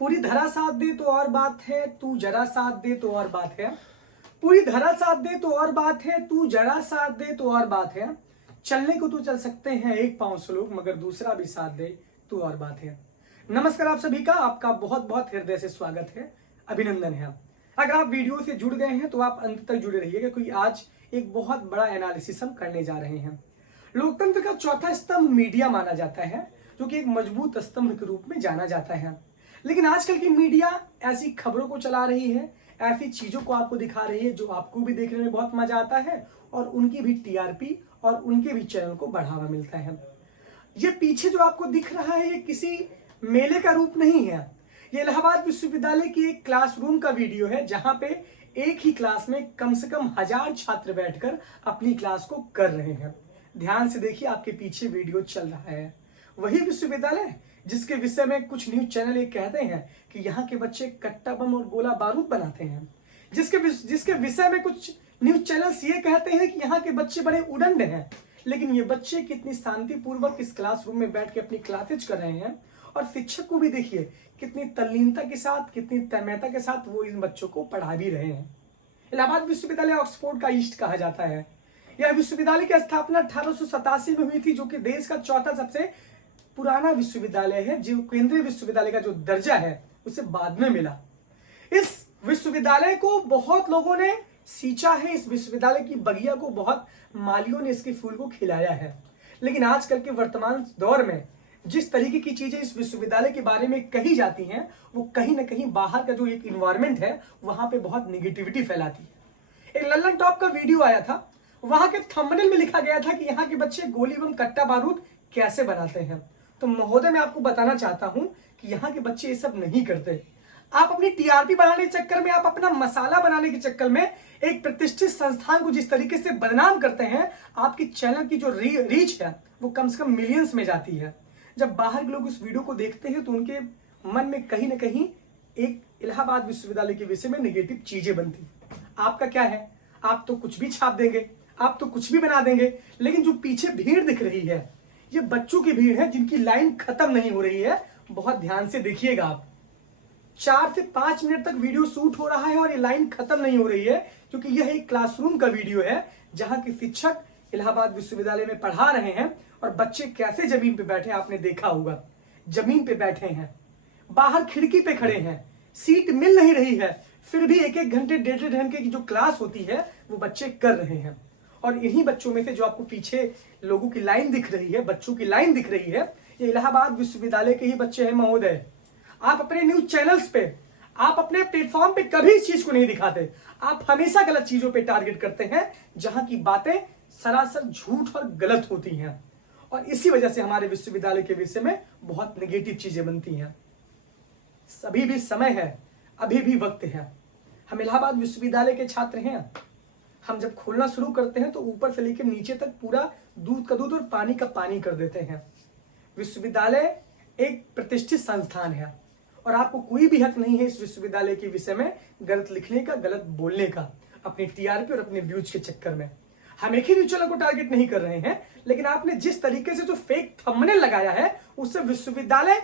पूरी धरा साथ दे तो और बात है, तू जरा साथ दे तो और बात है। पूरी धरा साथ दे तो और बात है, तू जरा साथ दे तो और बात है। चलने को तो चल सकते हैं एक पांव से लोग, मगर दूसरा भी साथ दे तो और बात है। नमस्कार आप सभी का, आपका बहुत बहुत हृदय से स्वागत है, अभिनंदन है। अगर आप वीडियो से जुड़ गए हैं तो आप अंत तक जुड़े रहिएगा, क्योंकि आज एक बहुत बड़ा एनालिसिस हम करने जा रहे हैं। लोकतंत्र का चौथा स्तंभ मीडिया माना जाता है, जो कि एक मजबूत स्तंभ के रूप में जाना जाता है। लेकिन आजकल की मीडिया ऐसी खबरों को चला रही है, ऐसी चीजों को आपको दिखा रही है जो आपको भी देखने में बहुत मजा आता है और उनकी भी टीआरपी और उनके भी चैनल को बढ़ावा मिलता है। ये पीछे जो आपको दिख रहा है, ये किसी मेले का रूप नहीं है। ये इलाहाबाद विश्वविद्यालय की एक क्लासरूम का वीडियो है, जहां पे एक ही क्लास में कम से कम 1000 छात्र बैठकर अपनी क्लास को कर रहे हैं। ध्यान से देखिए, आपके पीछे वीडियो चल रहा है। वही विश्वविद्यालय जिसके विषय में कुछ न्यूज चैनल ये कहते हैं कि यहाँ के बच्चे कट्टा बम और गोला बारूद बनाते हैं, जिसके विषय में कुछ न्यूज चैनल्स ये कहते हैं कि यहाँ के बच्चे बड़े उदंड हैं। लेकिन ये बच्चे कितनी शांतिपूर्वक इस क्लासरूम में बैठ के अपनी क्लासेज कर रहे हैं, और शिक्षक को भी देखिए कितनी तल्लीनता के साथ, कितनी तन्मयता के साथ वो इन बच्चों को पढ़ा भी रहे हैं। इलाहाबाद विश्वविद्यालय ऑक्सफोर्ड का ईस्ट कहा जाता है। यह विश्वविद्यालय की स्थापना 1887 में हुई थी, जो कि देश का चौथा सबसे पुराना विश्वविद्यालय है, जो केंद्रीय विश्वविद्यालय का जो दर्जा है उसे बाद में मिला। इस विश्वविद्यालय को बहुत लोगों ने सींचा है, इस विश्वविद्यालय की बगिया को बहुत मालियों ने इसके फूल को खिलाया है। लेकिन आजकल के वर्तमान दौर में जिस तरीके की चीजें इस विश्वविद्यालय के बारे में कही जाती हैं, वो कहीं ना कहीं बाहर का जो एक इन्वायरमेंट है वहां पे बहुत निगेटिविटी फैलाती है। एक लल्लन टॉप का वीडियो आया था, वहां के थंबनेल में लिखा गया था कि यहाँ के बच्चे गोली बम कट्टा बारूद कैसे बनाते हैं। तो महोदय, मैं आपको बताना चाहता हूं कि यहाँ के बच्चे ये सब नहीं करते। आप अपनी टीआरपी बनाने के चक्कर में, आप अपना मसाला बनाने के चक्कर में एक प्रतिष्ठित संस्थान को जिस तरीके से बदनाम करते हैं, आपकी चैनल की जो रीच है वो कम से कम मिलियंस में जाती है। जब बाहर के लोग इस वीडियो को देखते हैं तो उनके मन में कहीं ना कहीं एक इलाहाबाद विश्वविद्यालय के विषय में नेगेटिव चीजें बनती। आपका क्या है? आप तो कुछ भी छाप देंगे, आप तो कुछ भी बना देंगे, लेकिन जो पीछे भीड़ दिख रही है, ये बच्चों की भीड़ है जिनकी लाइन खत्म नहीं हो रही है। बहुत ध्यान से देखिएगा आप, 4 से 5 मिनट तक वीडियो शूट हो रहा है और ये लाइन खत्म नहीं हो रही है, क्योंकि यह एक क्लासरूम का वीडियो है जहां के शिक्षक इलाहाबाद विश्वविद्यालय में पढ़ा रहे हैं और बच्चे कैसे जमीन पे बैठे, आपने देखा होगा। जमीन पे बैठे हैं, बाहर खिड़की पे खड़े हैं, सीट मिल नहीं रही है, फिर भी 1-1 घंटे 1.5 घंटे की जो क्लास होती है वो बच्चे कर रहे हैं। और इन्हीं बच्चों में से जो आपको पीछे लोगों की लाइन दिख रही है, बच्चों की लाइन दिख रही है, ये इलाहाबाद विश्वविद्यालय के ही बच्चे हैं महोदय। आप अपने न्यूज चैनल्स पे, आप अपने प्लेटफॉर्म पे कभी इस चीज को नहीं दिखाते। आप हमेशा गलत चीजों पे टारगेट करते हैं, जहां की बातें सरासर झूठ और गलत होती हैं, और इसी वजह से हमारे विश्वविद्यालय के विषय में बहुत नेगेटिव चीजें बनती हैं। अभी भी समय है, अभी भी वक्त है। हम इलाहाबाद विश्वविद्यालय के छात्र हैं। हम जब खोलना शुरू करते हैं तो ऊपर से लेकर नीचे तक पूरा दूध का दूध और पानी का पानी कर देते हैं। विश्वविद्यालय एक प्रतिष्ठित संस्थान है और आपको कोई भी हक नहीं है इस विश्वविद्यालय के विषय में गलत लिखने का, गलत बोलने का, अपनी टीआरपी और अपने व्यूज के चक्कर में। हम एक ही न्यूज चैनल को टारगेट नहीं कर रहे हैं, लेकिन आपने जिस तरीके से जो फेक थंबनेल लगाया है, उससे विश्वविद्यालय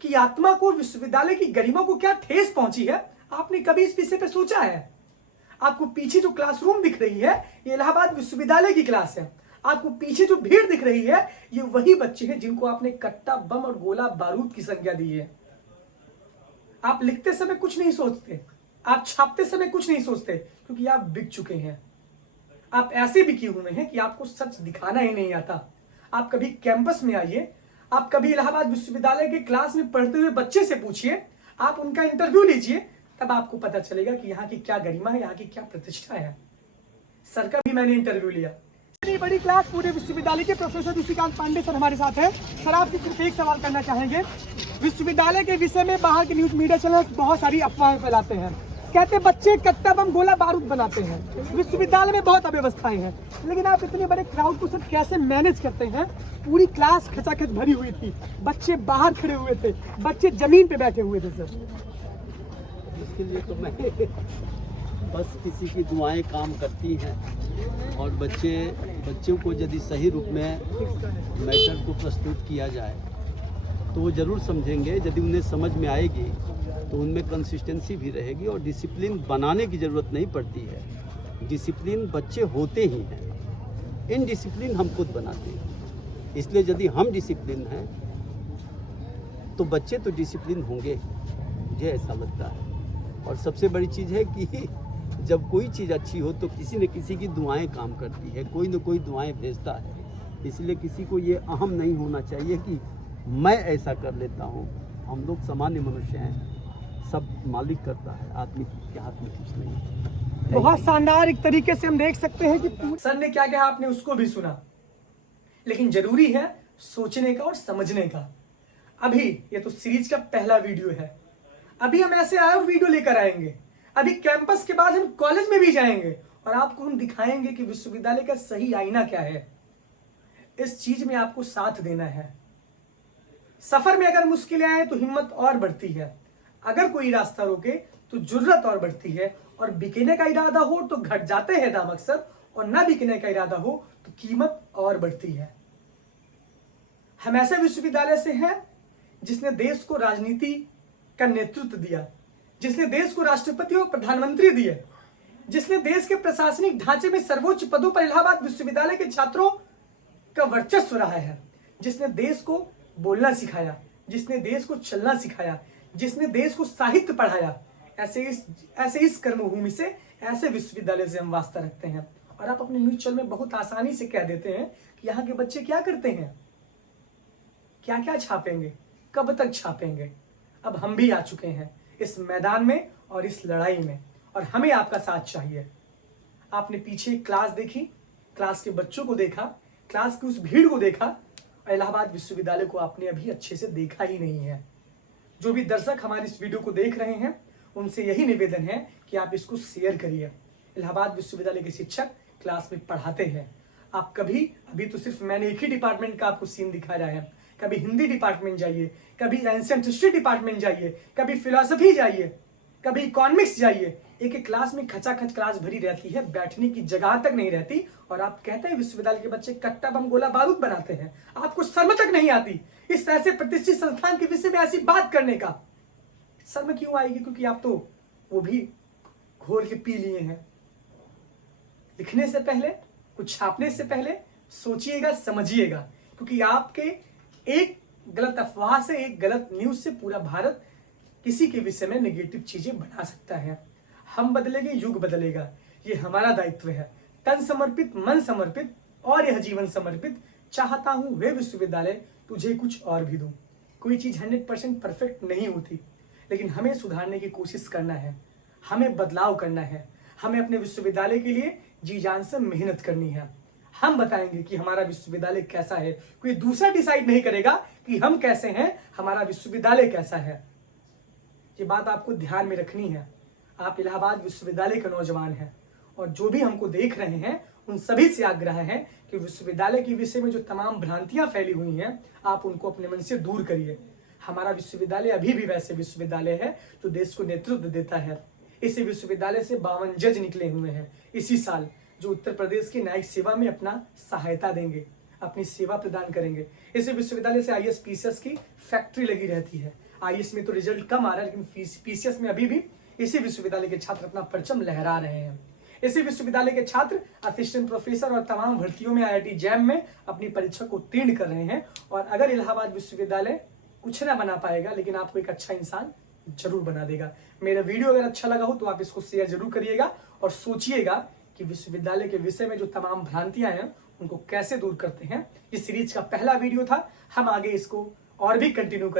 की आत्मा को, विश्वविद्यालय की गरिमा को क्या ठेस पहुंची है, आपने कभी इस विषय पर सोचा है? आपको पीछे जो क्लासरूम दिख रही है, ये इलाहाबाद विश्वविद्यालय की क्लास है। आपको पीछे जो भीड़ दिख रही है, ये वही बच्चे हैं जिनको आपने कट्टा बम और गोला बारूद की संज्ञा दी है। आप लिखते समय कुछ नहीं सोचते, आप छापते समय कुछ नहीं सोचते, क्योंकि आप बिक चुके हैं। आप ऐसे बिके हुए हैं कि आपको सच दिखाना ही नहीं आता। आप कभी कैंपस में आइए, आप कभी इलाहाबाद विश्वविद्यालय के क्लास में पढ़ते हुए बच्चे से पूछिए, आप उनका इंटरव्यू लीजिए, तब आपको पता चलेगा कि यहाँ की क्या गरिमा है, यहाँ की क्या प्रतिष्ठा है। सर का भी मैंने इंटरव्यू लिया। इतनी बड़ी क्लास पूरे विश्वविद्यालय के प्रोफेसर ऋषिकांत पांडे सर हमारे साथ हैं। सर, आपसे सिर्फ एक सवाल करना चाहेंगे। विश्वविद्यालय के विषय में बाहर के न्यूज मीडिया चैनल बहुत सारी अफवाहें फैलाते हैं, कहते बच्चे कट्टा बम गोला बारूद बनाते हैं, विश्वविद्यालय में बहुत अव्यवस्थाएं हैं, लेकिन आप इतने बड़े क्राउड को सर कैसे मैनेज करते हैं? पूरी क्लास खचाखच भरी हुई थी, बच्चे बाहर खड़े हुए थे, बच्चे जमीन पे बैठे हुए थे। सर, इसके लिए तो मैं बस किसी की दुआएं काम करती हैं, और बच्चों को यदि सही रूप में मैटर को प्रस्तुत किया जाए तो वो ज़रूर समझेंगे। यदि उन्हें समझ में आएगी तो उनमें कंसिस्टेंसी भी रहेगी और डिसिप्लिन बनाने की ज़रूरत नहीं पड़ती है। डिसिप्लिन बच्चे होते ही हैं, इनडिसिप्लिन हम खुद बनाते हैं। इसलिए यदि हम डिसिप्लिन हैं तो बच्चे तो डिसिप्लिन होंगे, मुझे ऐसा लगता है। और सबसे बड़ी चीज़ है कि जब कोई चीज़ अच्छी हो तो किसी न किसी की दुआएं काम करती है, कोई न कोई दुआएं भेजता है। इसलिए किसी को ये अहम नहीं होना चाहिए कि मैं ऐसा कर लेता हूँ। हम लोग सामान्य मनुष्य हैं, सब मालिक करता है, आदमी के हाथ में कुछ नहीं है। बहुत शानदार एक तरीके से हम देख सकते हैं कि सर ने क्या कहा आपने उसको भी सुना, लेकिन जरूरी है सोचने का और समझने का। अभी ये तो सीरीज का पहला वीडियो है, अभी हम ऐसे और वीडियो लेकर आएंगे। अभी कैंपस के बाद हम कॉलेज में भी जाएंगे और आपको हम दिखाएंगे कि विश्वविद्यालय का सही आईना क्या है। इस चीज में आपको साथ देना है। सफर में अगर मुश्किलें आए तो हिम्मत और बढ़ती है, अगर कोई रास्ता रोके तो जुर्रत और बढ़ती है, और बिकने का इरादा हो तो घट जाते हैं दाम अक्सर, और ना बिकने का इरादा हो तो कीमत और बढ़ती है। हम ऐसे विश्वविद्यालय से हैं जिसने देश को राजनीति का नेतृत्व दिया, जिसने देश को राष्ट्रपति और प्रधानमंत्री दिए, जिसने देश के प्रशासनिक ढांचे में सर्वोच्च पदों पर इलाहाबाद विश्वविद्यालय के छात्रों का वर्चस्व रहा है, जिसने देश को बोलना सिखाया, जिसने देश को चलना सिखाया, जिसने देश को साहित्य पढ़ाया। ऐसे इस कर्मभूमि से, ऐसे विश्वविद्यालय से हम वास्ता रखते हैं। और आप अपने न्यूज चैनल में बहुत आसानी से कह देते हैं कि यहाँ के बच्चे क्या करते हैं, क्या क्या छापेंगे, कब तक छापेंगे। अब हम भी आ चुके हैं इस मैदान में और इस लड़ाई में, और हमें आपका साथ चाहिए। आपने पीछे क्लास देखी, क्लास के बच्चों को देखा, क्लास की उस भीड़ को देखा, और इलाहाबाद विश्वविद्यालय को आपने अभी अच्छे से देखा ही नहीं है। जो भी दर्शक हमारे इस वीडियो को देख रहे हैं उनसे यही निवेदन है कि आप इसको शेयर करिए। इलाहाबाद विश्वविद्यालय के शिक्षक क्लास में पढ़ाते हैं। आप कभी, अभी तो सिर्फ मैंने एक ही डिपार्टमेंट का आपको सीन दिखाया है, कभी हिंदी डिपार्टमेंट जाइए, कभी एंशिएंट हिस्ट्री डिपार्टमेंट जाइए, कभी फिलॉसफी जाइए, कभी इकोनॉमिक्स जाइए। एक एक क्लास में खचाखच क्लास भरी रहती है, बैठने की जगह तक नहीं रहती, और आप कहते हैं विश्वविद्यालय के बच्चे कट्टा बम गोला बारूद बनाते हैं। आपको शर्म तक नहीं आती इस ऐसे प्रतिष्ठित संस्थान के विषय में ऐसी बात करने का। शर्म क्यों आएगी? क्योंकि आप तो वो भी घोर के पी लिए हैं। लिखने से पहले, कुछ छापने से पहले सोचिएगा, समझिएगा, क्योंकि आपके एक गलत अफवाह से, एक गलत न्यूज से पूरा भारत किसी के विषय में नेगेटिव चीजें बना सकता है। हम बदलेंगे, युग बदलेगा, ये हमारा दायित्व है। तन समर्पित, मन समर्पित और यह जीवन समर्पित। चाहता हूं वे विश्वविद्यालय तुझे कुछ और भी दूं। कोई चीज 100% परफेक्ट नहीं होती, लेकिन हमें सुधारने की कोशिश करना है, हमें बदलाव करना है, हमें अपने विश्वविद्यालय के लिए जी जान से मेहनत करनी है। हम बताएंगे कि हमारा विश्वविद्यालय कैसा है, कोई दूसरा डिसाइड नहीं करेगा कि हम कैसे हैं, हमारा विश्वविद्यालय कैसा है। ये बात आपको ध्यान में रखनी है। आप इलाहाबाद विश्वविद्यालय के नौजवान हैं, और जो भी हमको देख रहे हैं उन सभी से आग्रह है कि विश्वविद्यालय के विषय में जो तमाम भ्रांतियां फैली हुई हैं, आप उनको अपने मन से दूर करिए। हमारा विश्वविद्यालय अभी भी वैसे विश्वविद्यालय है जो देश को नेतृत्व देता है। इसी विश्वविद्यालय से 52 जज निकले हुए हैं इसी साल, जो उत्तर प्रदेश की न्यायिक सेवा में अपना सहायता देंगे, अपनी सेवा प्रदान करेंगे। इसी विश्वविद्यालय से IAS PCS की फैक्ट्री लगी रहती है। IAS में तो रिजल्ट कम आ रहा है, लेकिन PCS में अभी भी इसी विश्वविद्यालय के छात्र अपना परचम लहरा रहे हैं। इसी विश्वविद्यालय के छात्र असिस्टेंट प्रोफेसर और तमाम भर्तियों में IIT जैम में अपनी परीक्षा को उत्तीर्ण कर रहे हैं। और अगर इलाहाबाद विश्वविद्यालय कुछ ना बना पाएगा, लेकिन आपको एक अच्छा इंसान जरूर बना देगा। मेरा वीडियो अगर अच्छा लगा हो तो आप इसको शेयर जरूर करिएगा, और सोचिएगा कि विश्वविद्यालय के विषय में जो तमाम भ्रांतियां हैं उनको कैसे दूर करते हैं। इस सीरीज का पहला वीडियो था, हम आगे इसको और भी कंटिन्यू करेंगे।